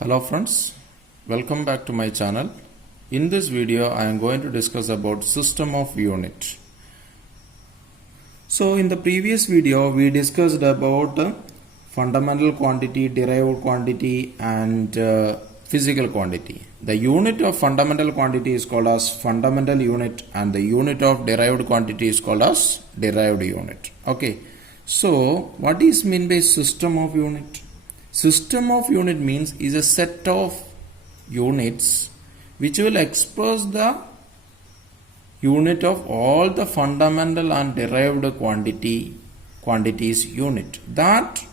Hello friends, welcome back to my channel. In this video I am going to discuss about system of unit. So in the previous video we discussed about fundamental quantity, derived quantity and physical quantity. The unit of fundamental quantity is called as fundamental unit and the unit of derived quantity is called as derived unit. Okay. So what is meant by system of unit? System of unit means is a set of units which will express the unit of all the fundamental and derived quantities unit. That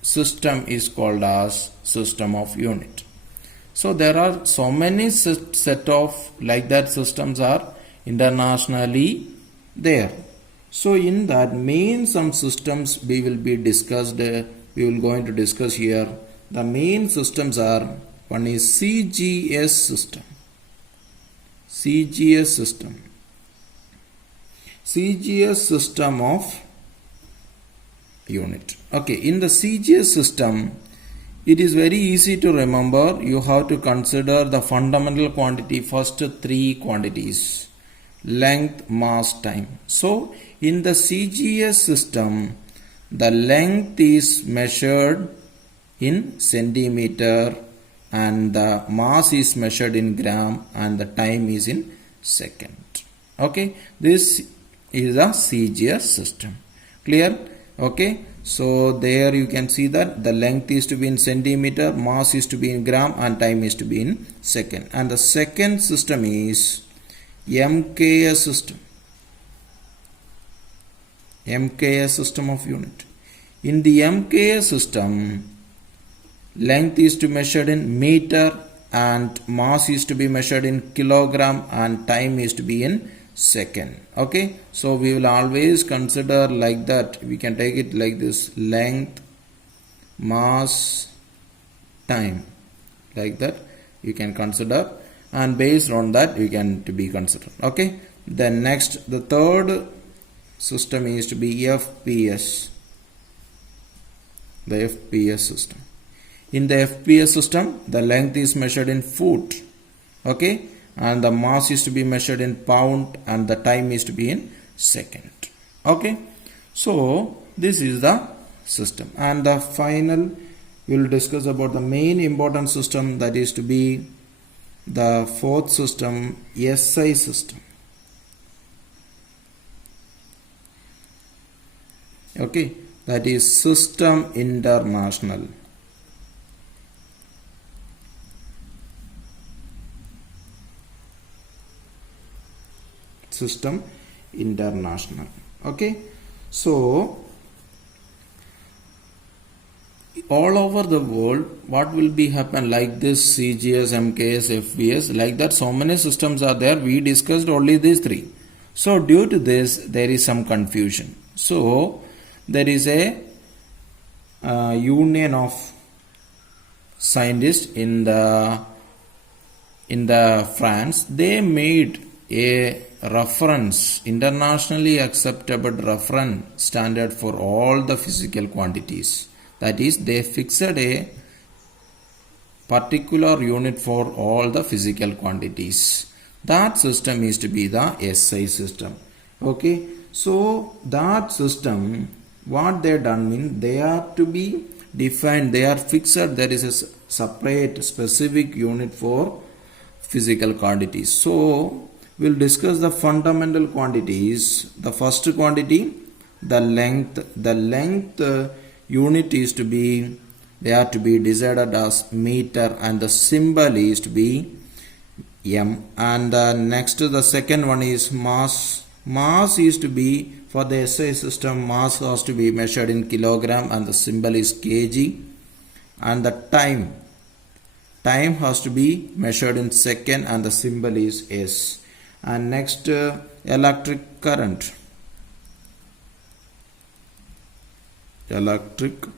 system is called as system of unit. So there are so many set of like that systems are internationally there. So in that main some systems we will going to discuss here. The main systems are, one is CGS system. CGS system. CGS system of unit. Okay, in the CGS system, it is very easy to remember. You have to consider the fundamental quantity, first three quantities: length, mass, time. So in the CGS system, the length is measured in centimeter and the mass is measured in gram and the time is in second. Okay, this is a CGS system. Clear? Okay, so there you can see that the length is to be in centimeter, mass is to be in gram and time is to be in second. And the second system is MKS system. MKS system of unit. In the MKS system, length is to be measured in meter and mass is to be measured in kilogram and time is to be in second. Okay, so we will always consider like that. We can take it like this: length, mass, time, like that you can consider, and based on that you can to be considered. Okay, then next, the third system is to be FPS. The FPS system. In the FPS system, the length is measured in foot. Okay, and the mass is to be measured in pound and the time is to be in second. Okay, so this is the system. And the final, we will discuss about the main important system, that is to be the fourth system, SI system. Okay, that is System International. System International. Okay, so all over the world, what will be happen like this: CGS, MKS, FPS, like that so many systems are there. We discussed only these three. So due to this there is some confusion. So there is a union of scientists in the France. They made a reference, internationally accepted reference standard for all the physical quantities. That is, they fixed a particular unit for all the physical quantities. That system is to be the SI system. Okay, so that system, what they done means they are to be defined, they are fixed. There is a separate specific unit for physical quantities. So we'll discuss the fundamental quantities. The first quantity, the length. The length unit is to be, they are to be decided as meter and the symbol is to be M. And next, the second one is mass. Mass is to be, for the SI system, mass has to be measured in kilogram and the symbol is kg. And the time has to be measured in second and the symbol is S. And next, electric current. Electric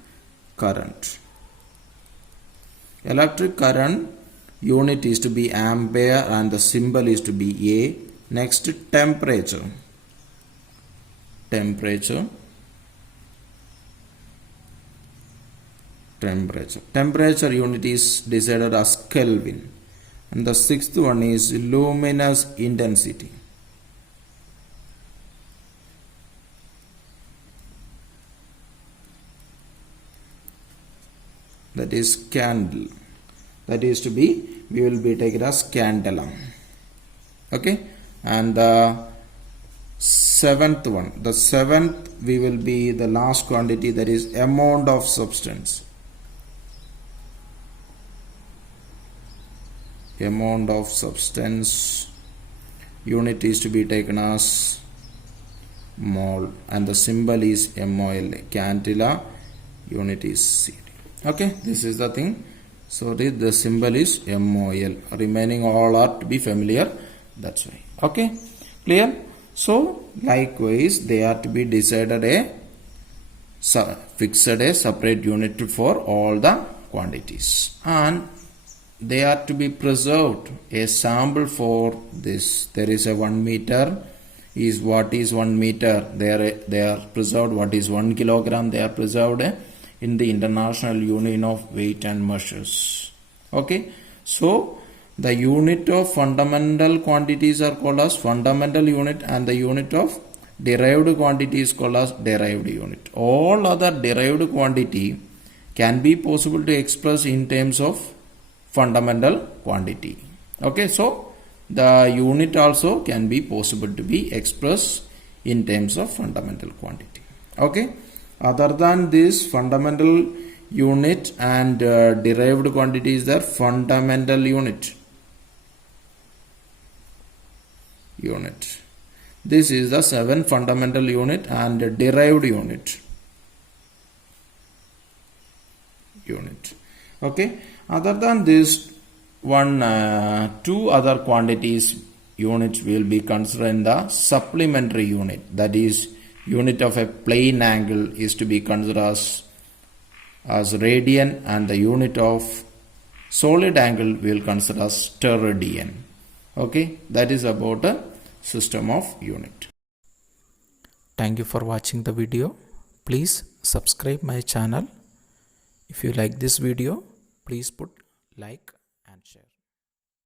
current unit is to be ampere and the symbol is to be A. Next, temperature. Temperature. Temperature unit is decided as Kelvin. And the sixth one is luminous intensity. That is candle. That is to be, we will be taking as candela. Okay. And the seventh one, the seventh we will be the last quantity, that is amount of substance. Amount of substance unit is to be taken as mole, and the symbol is MOL. Candela unit is CD. Okay, this is the thing. So the symbol is MOL. Remaining all are to be familiar. That's why. Okay, clear? So likewise, they are to be decided fixed a separate unit for all the quantities, and they are to be preserved a sample for this. There is a 1 meter. Is what is 1 meter? They are preserved. What is 1 kilogram? They are preserved in the International Union of Weight and Measures. Okay, so the unit of fundamental quantities are called as fundamental unit, and the unit of derived quantity is called as derived unit. All other derived quantity can be possible to express in terms of fundamental quantity. Okay, so the unit also can be possible to be expressed in terms of fundamental quantity. Okay, other than this fundamental unit and derived quantity is there fundamental unit. This is the 7 fundamental unit and derived unit. Okay, other than this one, 2 other quantities units will be considered in the supplementary unit. That is, unit of a plane angle is to be considered as radian, and the unit of solid angle will consider as steradian. Okay, that is about a system of unit. Thank you for watching the video. Please subscribe my channel. If you like this video, please put like